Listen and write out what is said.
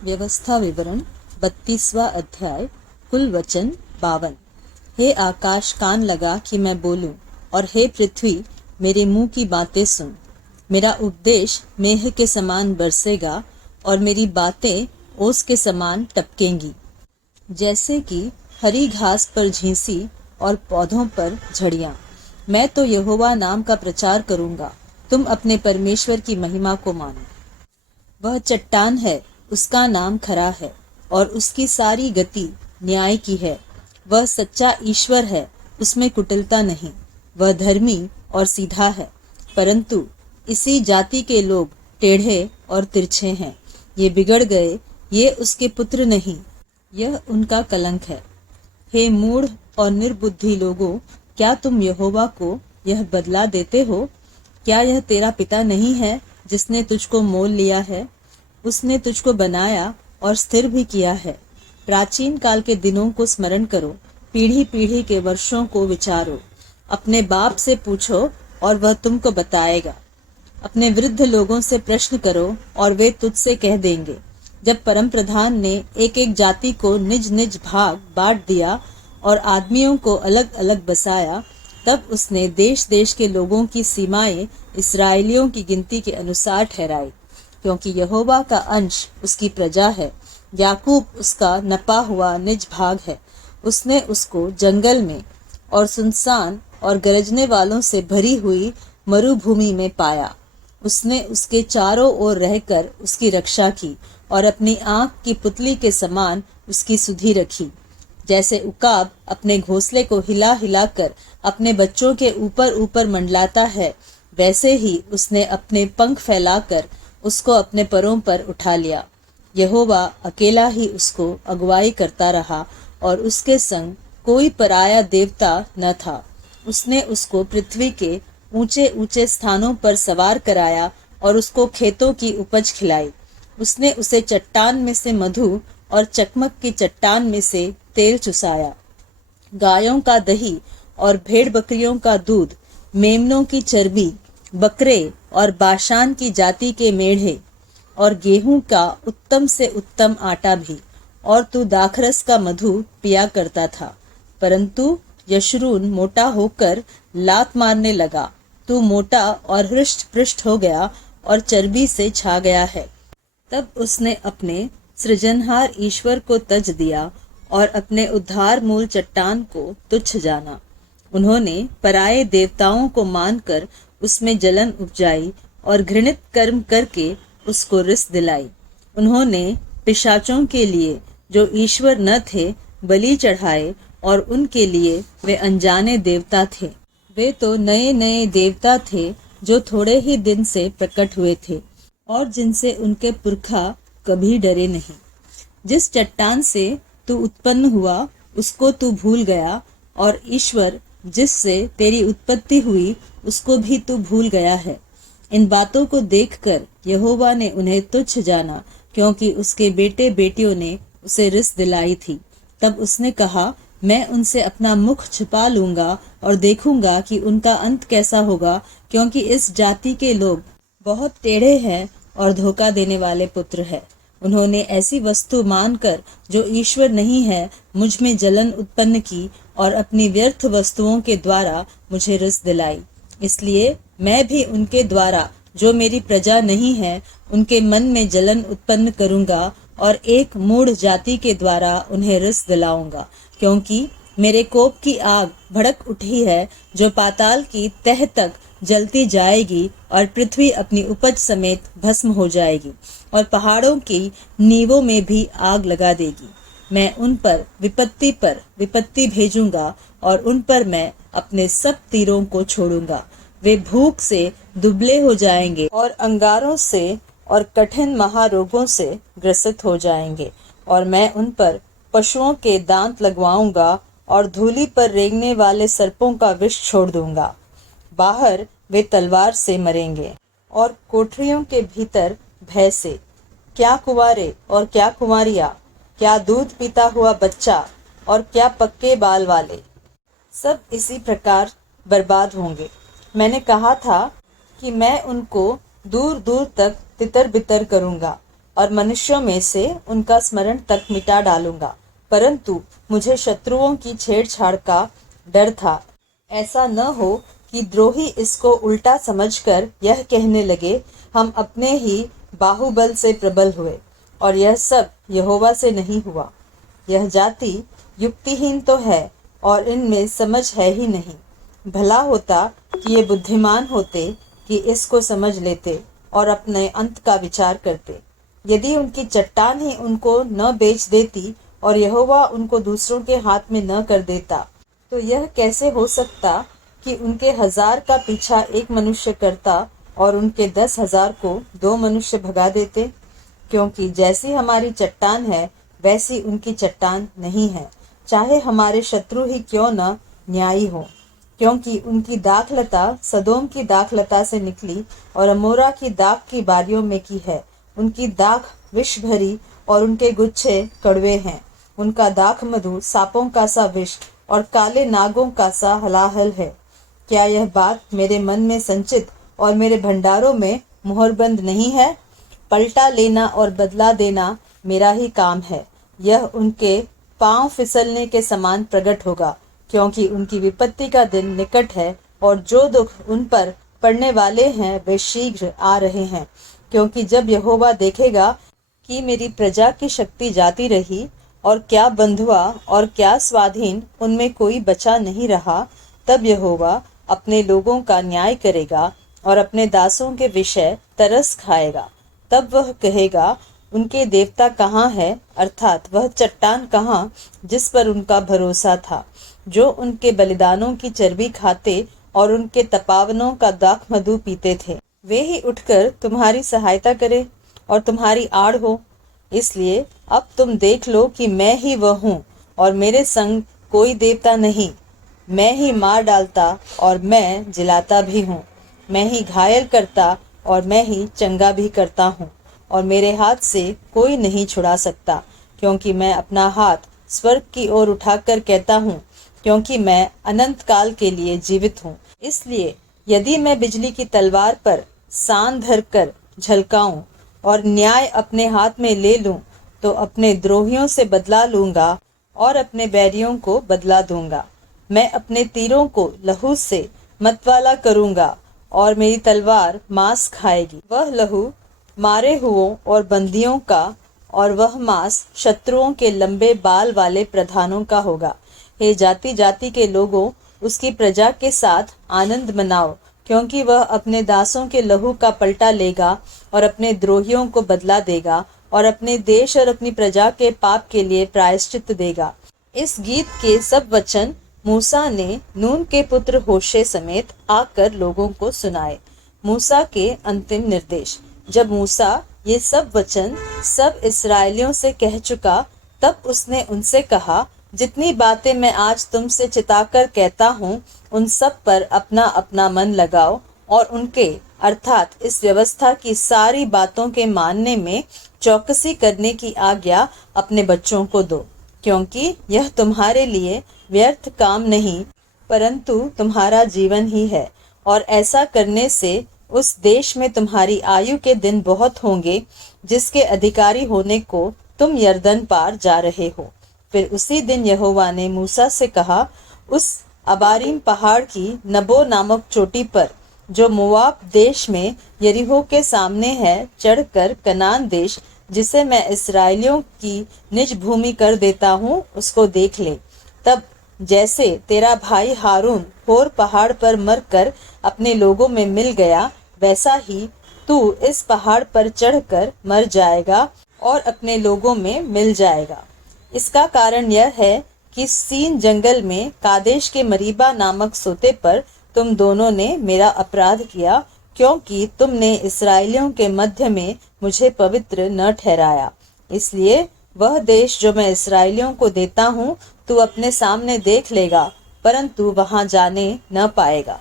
व्यवस्था विवरण 32वां अध्याय कुल वचन 52। हे आकाश कान लगा कि मैं बोलूं, और हे पृथ्वी मेरे मुंह की बातें सुन। मेरा उपदेश मेह के समान बरसेगा और मेरी बातें ओस के समान टपकेंगी। जैसे कि हरी घास पर झींसी और पौधों पर झड़ियां, मैं तो यहोवा नाम का प्रचार करूंगा। तुम अपने परमेश्वर की महिमा को मानो। वह चट्टान है, उसका नाम खरा है, और उसकी सारी गति न्याय की है। वह सच्चा ईश्वर है, उसमें कुटिलता नहीं। वह धर्मी और सीधा है, परंतु इसी जाति के लोग टेढ़े और तिरछे हैं। ये बिगड़ गए, ये उसके पुत्र नहीं, यह उनका कलंक है। हे मूढ़ और निर्बुद्धि लोगों, क्या तुम यहोवा को यह बदला देते हो? क्या यह तेरा पिता नहीं है जिसने तुझको मोल लिया है? उसने तुझको बनाया और स्थिर भी किया है। प्राचीन काल के दिनों को स्मरण करो, पीढ़ी पीढ़ी के वर्षों को विचारो। अपने बाप से पूछो और वह तुमको बताएगा। अपने वृद्ध लोगों से प्रश्न करो और वे तुझसे कह देंगे। जब परम प्रधान ने एक एक जाति को निज निज भाग बांट दिया और आदमियों को अलग अलग बसाया, तब उसने देश देश के लोगों की सीमाएं इस्राएलियों की गिनती के अनुसार ठहराई। क्योंकि यहोवा का अंश उसकी प्रजा है, याकूब उसका नपा हुआ निज भाग है। उसने उसको जंगल में और सुनसान और गरजने वालों से भरी हुई मरुभूमि में पाया। उसने उसके चारों ओर रहकर उसकी रक्षा की और अपनी आंख की पुतली के समान उसकी सुधि रखी। जैसे उकाब अपने घोंसले को हिला हिलाकर अपने बच्चों के ऊपर ऊपर मंडलाता है, वैसे ही उसने अपने पंख फैलाकर उसको अपने परों पर उठा लिया। यहोवा अकेला ही उसको अगुवाई करता रहा और उसके संग कोई पराया देवता न था। उसने उसको पृथ्वी के ऊंचे ऊंचे स्थानों पर सवार कराया और उसको खेतों की उपज खिलाई। उसने उसे चट्टान में से मधु और चकमक की चट्टान में से तेल चुसाया। गायों का दही और भेड़ बकरियों का दूध, मेमनों की चर्बी, बकरे और बाशान की जाति के मेढ़े और गेहूं का उत्तम से उत्तम आटा भी, और तू दाखरस का मधु पिया करता था। परंतु यशरून मोटा होकर लात मारने लगा। तू मोटा और हृष्ट पृष्ठ हो गया और चर्बी से छा गया है। तब उसने अपने सृजनहार ईश्वर को तज दिया और अपने उद्धार मूल चट्टान को तुच्छ जाना। उन्होंने पराये देवताओं को मानकर उसमें जलन उपजाई और घृणित कर्म करके उसको रिस दिलाई। उन्होंने पिशाचों के लिए जो ईश्वर न थे बलि चढ़ाए, और उनके लिए वे अनजाने देवता थे। वे तो नए नए देवता थे जो थोड़े ही दिन से प्रकट हुए थे और जिनसे उनके पुरखा कभी डरे नहीं। जिस चट्टान से तू उत्पन्न हुआ उसको तू भूल गया, और ईश्वर जिससे तेरी उत्पत्ति हुई उसको भी तू भूल गया है। इन बातों को देखकर यहोवा ने उन्हें तुच्छ जाना, क्योंकि उसके बेटे बेटियों ने उसे रिस दिलाई थी। तब उसने कहा, मैं उनसे अपना मुख छिपा लूंगा और देखूंगा कि उनका अंत कैसा होगा, क्योंकि इस जाति के लोग बहुत टेढ़े हैं और धोखा देने वाले पुत्र है। उन्होंने ऐसी वस्तु मानकर जो ईश्वर नहीं है मुझ में जलन उत्पन्न की और अपनी व्यर्थ वस्तुओं के द्वारा मुझे रिस दिलाई। इसलिए मैं भी उनके द्वारा जो मेरी प्रजा नहीं है उनके मन में जलन उत्पन्न करूंगा और एक मूढ़ जाति के द्वारा उन्हें रिस दिलाऊंगा। क्योंकि मेरे कोप की आग भड़क उठी है जो पाताल की तह तक जलती जाएगी, और पृथ्वी अपनी उपज समेत भस्म हो जाएगी और पहाड़ों की नींवों में भी आग लगा देगी। मैं उन पर विपत्ति भेजूंगा और उन पर मैं अपने सब तीरों को छोड़ूंगा। वे भूख से दुबले हो जाएंगे और अंगारों से और कठिन महारोगों से ग्रसित हो जाएंगे। और मैं उन पर पशुओं के दांत लगवाऊंगा और धूली पर रेंगने वाले सर्पों का विष छोड़ दूंगा। बाहर वे तलवार से मरेंगे और कोठरियों के भीतर भय से। क्या कुंवारे और क्या कुंवारियां, क्या दूध पीता हुआ बच्चा और क्या पक्के बाल वाले, सब इसी प्रकार बर्बाद होंगे। मैंने कहा था कि मैं उनको दूर दूर तक तितर बितर करूंगा और मनुष्यों में से उनका स्मरण तक मिटा डालूंगा। परंतु मुझे शत्रुओं की छेड़छाड़ का डर था, ऐसा न हो कि द्रोही इसको उल्टा समझकर यह कहने लगे, हम अपने ही बाहुबल से प्रबल हुए, और यह सब यहोवा से नहीं हुआ। यह जाति युक्तिहीन तो है और इनमें समझ है ही नहीं। भला होता कि ये बुद्धिमान होते कि इसको समझ लेते और अपने अंत का विचार करते। यदि उनकी चट्टान ही उनको न बेच देती और यहोवा उनको दूसरों के हाथ में न कर देता, तो यह कैसे हो सकता कि उनके 1000 का पीछा एक मनुष्य करता और उनके 10,000 को 2 मनुष्य भगा देते। क्योंकि जैसी हमारी चट्टान है वैसी उनकी चट्टान नहीं है, चाहे हमारे शत्रु ही क्यों न न्यायी हो। क्योंकि उनकी दाखलता सदोम की दाखलता से निकली और अमोरा की दाख की बारियों में की है। उनकी दाख विष भरी और उनके गुच्छे कड़वे हैं। उनका दाख मधु सांपों का सा विष और काले नागों का सा हलाहल है। क्या यह बात मेरे मन में संचित और मेरे भंडारों में मुहरबंद नहीं है? पलटा लेना और बदला देना मेरा ही काम है। यह उनके पांव फिसलने के समान प्रकट होगा, क्योंकि उनकी विपत्ति का दिन निकट है और जो दुख उन पर पड़ने वाले हैं वे शीघ्र आ रहे हैं। क्योंकि जब यहोवा देखेगा कि मेरी प्रजा की शक्ति जाती रही और क्या बंधुआ और क्या स्वाधीन उनमें कोई बचा नहीं रहा, तब यहोवा अपने लोगों का न्याय करेगा और अपने दासों के विषय तरस खाएगा। तब वह कहेगा, उनके देवता कहाँ है, अर्थात वह चट्टान कहाँ जिस पर उनका भरोसा था, जो उनके बलिदानों की चर्बी खाते और उनके तपावनों का दाख मधु पीते थे। वे ही उठकर तुम्हारी सहायता करे और तुम्हारी आड़ हो। इसलिए अब तुम देख लो कि मैं ही वह हूँ और मेरे संग कोई देवता नहीं। मैं ही मार डालता और मैं जिलाता भी हूँ। मैं ही घायल करता और मैं ही चंगा भी करता हूँ, और मेरे हाथ से कोई नहीं छुड़ा सकता। क्योंकि मैं अपना हाथ स्वर्ग की ओर उठाकर कहता हूँ, क्योंकि मैं अनंत काल के लिए जीवित हूँ। इसलिए यदि मैं बिजली की तलवार पर सान धर कर झलकाऊं और न्याय अपने हाथ में ले लूं, तो अपने द्रोहियों से बदला लूंगा और अपने बैरियों को बदला दूंगा। मैं अपने तीरों को लहू से मतवाला करूंगा और मेरी तलवार मांस खाएगी। वह लहू मारे हुओं और बंदियों का और वह मांस शत्रुओं के लंबे बाल वाले प्रधानों का होगा। हे जाति जाति के लोगों, उसकी प्रजा के साथ आनंद मनाओ, क्योंकि वह अपने दासों के लहू का पलटा लेगा और अपने द्रोहियों को बदला देगा और अपने देश और अपनी प्रजा के पाप के लिए प्रायश्चित देगा। इस गीत के सब वचन मूसा ने नून के पुत्र होशे समेत आकर लोगों को सुनाए। मूसा के अंतिम निर्देश। जब मूसा ये सब वचन सब इस्राएलियों से कह चुका, तब उसने उनसे कहा, जितनी बातें मैं आज तुमसे चिताकर कहता हूँ, उन सब पर अपना अपना मन लगाओ और उनके अर्थात इस व्यवस्था की सारी बातों के मानने में चौकसी करने की आज्ञा अपने बच्चों को दो। क्योंकि यह तुम्हारे लिए व्यर्थ काम नहीं, परंतु तुम्हारा जीवन ही है, और ऐसा करने से उस देश में तुम्हारी आयु के दिन बहुत होंगे, जिसके अधिकारी होने को तुम यरदन पार जा रहे हो। फिर उसी दिन यहोवा ने मूसा से कहा, उस अबारीम पहाड़ की नबो नामक चोटी पर, जो मोआब देश में यरीहो के सामने है, चढ़कर कनान देश, जिसे मैं इस्राएलियों की निज भूमि कर देता हूँ, उसको देख ले। तब जैसे तेरा भाई हारून होर पहाड़ पर मरकर अपने लोगों में मिल गया, वैसा ही तू इस पहाड़ पर चढ़कर मर जाएगा और अपने लोगों में मिल जाएगा। इसका कारण यह है कि सीन जंगल में कादेश के मरीबा नामक सोते पर तुम दोनों ने मेरा अपराध किया, क्योंकि तुमने इस्राएलियों के मध्य में मुझे पवित्र न ठहराया। इसलिए वह देश जो मैं इस्राएलियों को देता हूँ, तू अपने सामने देख लेगा, परंतु वहां जाने न पाएगा।